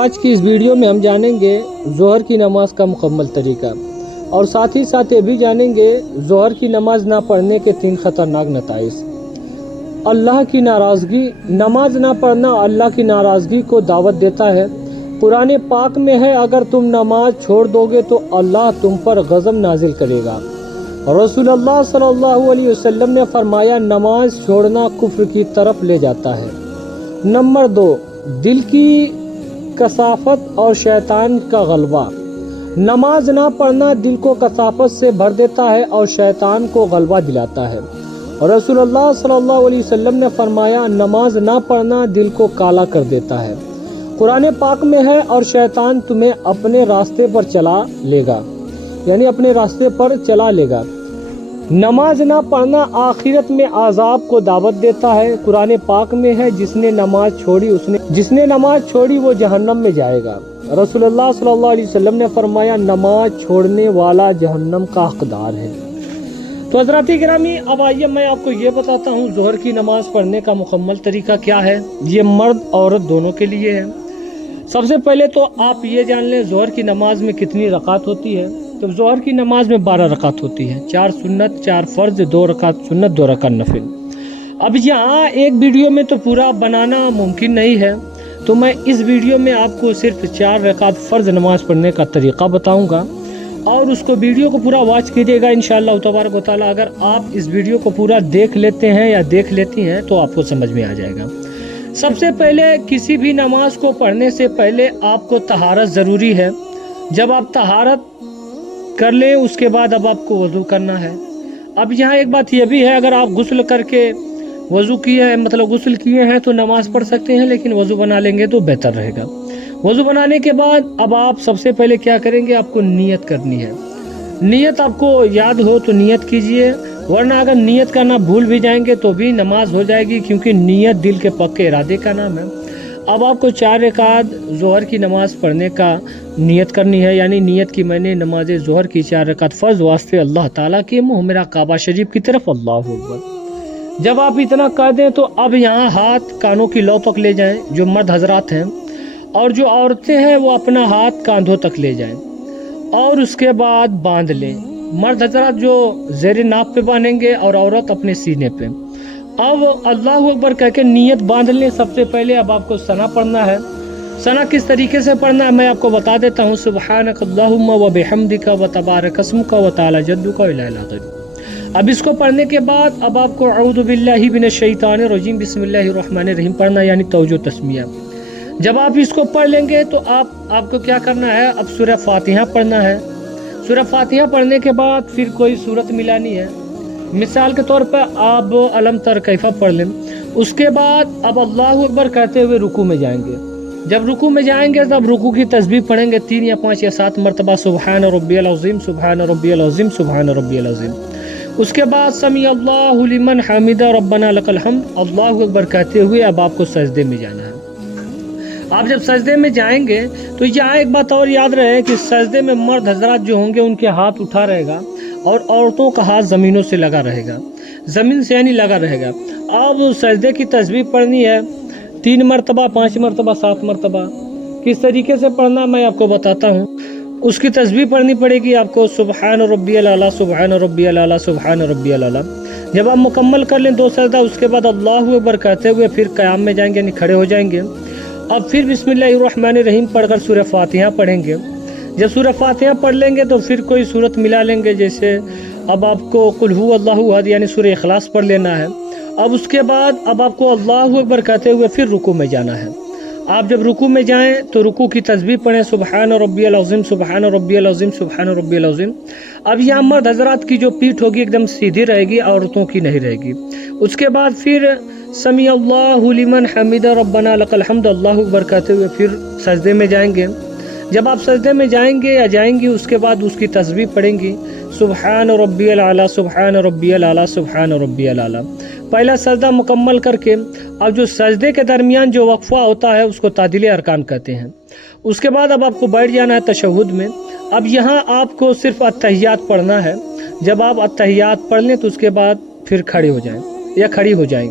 آج کی اس ویڈیو میں ہم جانیں گے ظہر کی نماز کا مکمل طریقہ اور ساتھ ہی ساتھ یہ بھی جانیں گے ظہر کی نماز نہ پڑھنے کے 3 خطرناک نتائج۔ اللہ کی ناراضگی، نماز نہ پڑھنا اللہ کی ناراضگی کو دعوت دیتا ہے۔ قرآن پاک میں ہے اگر تم نماز چھوڑ دو گے تو اللہ تم پر غضب نازل کرے گا۔ رسول اللہ صلی اللہ علیہ وسلم نے فرمایا نماز چھوڑنا کفر کی طرف لے جاتا ہے۔ نمبر 2، دل کی کثافت اور شیطان کا غلبہ۔ نماز نہ پڑھنا دل کو کثافت سے بھر دیتا ہے اور شیطان کو غلبہ دلاتا ہے۔ رسول اللہ صلی اللہ علیہ وسلم نے فرمایا نماز نہ پڑھنا دل کو کالا کر دیتا ہے۔ قرآن پاک میں ہے اور شیطان تمہیں اپنے راستے پر چلا لے گا، یعنی اپنے راستے پر چلا لے گا۔ نماز نہ پڑھنا آخرت میں عذاب کو دعوت دیتا ہے۔ قرآن پاک میں ہے جس نے نماز چھوڑی وہ جہنم میں جائے گا۔ رسول اللہ صلی اللہ علیہ وسلم نے فرمایا نماز چھوڑنے والا جہنم کا حقدار ہے۔ تو حضرات گرامی، اب آئیے میں آپ کو یہ بتاتا ہوں ظہر کی نماز پڑھنے کا مکمل طریقہ کیا ہے۔ یہ مرد عورت دونوں کے لیے ہے۔ سب سے پہلے تو آپ یہ جان لیں ظہر کی نماز میں کتنی رکعت ہوتی ہے۔ تو ظہر کی نماز میں 12 رکعت ہوتی ہے، 4 سنت، 4 فرض، 2 رکعت سنت، 2 رکعت نفل۔ اب یہاں ایک ویڈیو میں تو پورا بنانا ممکن نہیں ہے، تو میں اس ویڈیو میں آپ کو صرف 4 رکعت فرض نماز پڑھنے کا طریقہ بتاؤں گا، اور اس کو ویڈیو کو پورا واچ کیجیے گا انشاءاللہ تبارک و تعالیٰ۔ اگر آپ اس ویڈیو کو پورا دیکھ لیتے ہیں یا دیکھ لیتی ہیں تو آپ کو سمجھ میں آ جائے گا۔ سب سے پہلے کسی بھی نماز کو پڑھنے سے پہلے آپ کو طہارت ضروری ہے۔ جب آپ طہارت کر لیں اس کے بعد اب آپ کو وضو کرنا ہے۔ اب یہاں ایک بات یہ بھی ہے، اگر آپ غسل کر کے وضو کیے ہیں، مطلب غسل کیے ہیں تو نماز پڑھ سکتے ہیں، لیکن وضو بنا لیں گے تو بہتر رہے گا۔ وضو بنانے کے بعد اب آپ سب سے پہلے کیا کریں گے، آپ کو نیت کرنی ہے۔ نیت آپ کو یاد ہو تو نیت کیجئے، ورنہ اگر نیت کرنا بھول بھی جائیں گے تو بھی نماز ہو جائے گی، کیونکہ نیت دل کے پکے ارادے کا نام ہے۔ اب آپ کو 4 رکعت ظہر کی نماز پڑھنے کا نیت کرنی ہے، یعنی نیت کی میں نے نماز ظہر کی 4 رکعت فرض واسطے اللہ تعالیٰ کے منہ میرا کعبہ شریف کی طرف اللہ اکبر۔ جب آپ اتنا کر دیں تو اب یہاں ہاتھ کانوں کی لو تک لے جائیں جو مرد حضرات ہیں، اور جو عورتیں ہیں وہ اپنا ہاتھ کاندھوں تک لے جائیں اور اس کے بعد باندھ لیں۔ مرد حضرات جو زیر ناف پہ باندھیں گے اور عورت اپنے سینے پہ۔ اب اللہ اکبر کہہ کے نیت باندھ لیں۔ سب سے پہلے اب آپ کو ثنا پڑھنا ہے۔ ثنا کس طریقے سے پڑھنا ہے میں آپ کو بتا دیتا ہوں۔ سبحانک اللہم و بحمدک و تبارک اسمک و تعالی جدک و لا الہ الا انت۔ اب اس کو پڑھنے کے بعد اب آپ کو اعوذ باللہ من الشیطان الرجیم بسم اللہ الرحمن الرحیم پڑھنا، یعنی توجہ تسمیہ۔ جب آپ اس کو پڑھ لیں گے تو آپ کو کیا کرنا ہے، اب سورہ فاتحہ پڑھنا ہے۔ سورہ فاتحہ پڑھنے کے بعد پھر کوئی سورت ملانی ہے۔ مثال کے طور پر آپ علم تر کیفہ پڑھ لیں۔ اس کے بعد اب اللہ اکبر کہتے ہوئے رکوع میں جائیں گے۔ جب رکوع میں جائیں گے تب رکوع کی تسبیح پڑھیں گے 3 یا 5 یا 7 مرتبہ، سبحان ربی العظیم، سبحان ربی العظیم، سبحان ربی العظیم۔ اس کے بعد سمیع اللہ لمن حمدہ ربنا لک الحمد، اللہ اکبر کہتے ہوئے اب آپ کو سجدے میں جانا ہے۔ آپ جب سجدے میں جائیں گے تو یہاں ایک بات اور یاد رہے کہ سجدے میں مرد حضرات جو ہوں گے ان کے ہاتھ اٹھا رہے گا اور عورتوں کا ہاتھ زمینوں سے لگا رہے گا، زمین سے یعنی لگا رہے گا۔ اب سجدے کی تسبیح پڑھنی ہے 3 مرتبہ، 5 مرتبہ، 7 مرتبہ۔ کس طریقے سے پڑھنا میں آپ کو بتاتا ہوں۔ اس کی تسبیح پڑھنی پڑے گی آپ کو سبحان ربی الاعلیٰ، سبحان ربی الاعلیٰ، سبحان ربی الاعلیٰ۔ جب آپ مکمل کر لیں 2 سجدہ، اس کے بعد اللہ اکبر کہتے ہوئے پھر قیام میں جائیں گے، یعنی کھڑے ہو جائیں گے۔ اب پھر بسم اللہ الرحمن الرحیم پڑھ کر سورہ فاتحہ پڑھیں گے۔ جب سورہ فاتحہ پڑھ لیں گے تو پھر کوئی سورت ملا لیں گے، جیسے اب آپ کو قل هو اللہ احد یعنی سورہ اخلاص پڑھ لینا ہے۔ اب اس کے بعد اب آپ کو اللہ اکبر کہتے ہوئے پھر رکوع میں جانا ہے۔ آپ جب رکوع میں جائیں تو رکوع کی تسبیح پڑھیں سبحان ربی العظیم، سبحان ربی العظیم، سبحان ربی العظیم۔ اب یہاں مرد حضرات کی جو پیٹھ ہوگی ایک دم سیدھی رہے گی، عورتوں کی نہیں رہے گی۔ اس کے بعد پھر سمیع اللہ لمن حمدہ ربنا لک الحمد، اللہ اکبر کہتے ہوئے پھر سجدے میں جائیں گے۔ جب آپ سجدے میں جائیں گے یا جائیں گی اس کے بعد اس کی تسبیح پڑھیں گی سبحان ربی الاعلیٰ، سبحان ربی الاعلیٰ، سبحان ربی الاعلیٰ۔ پہلا سجدہ مکمل کر کے اب جو سجدے کے درمیان جو وقفہ ہوتا ہے اس کو تعدیل ارکان کہتے ہیں۔ اس کے بعد اب آپ کو بیٹھ جانا ہے تشہد میں۔ اب یہاں آپ کو صرف التحیات پڑھنا ہے۔ جب آپ التحیات پڑھ لیں تو اس کے بعد پھر کھڑے ہو جائیں یا کھڑی ہو جائیں۔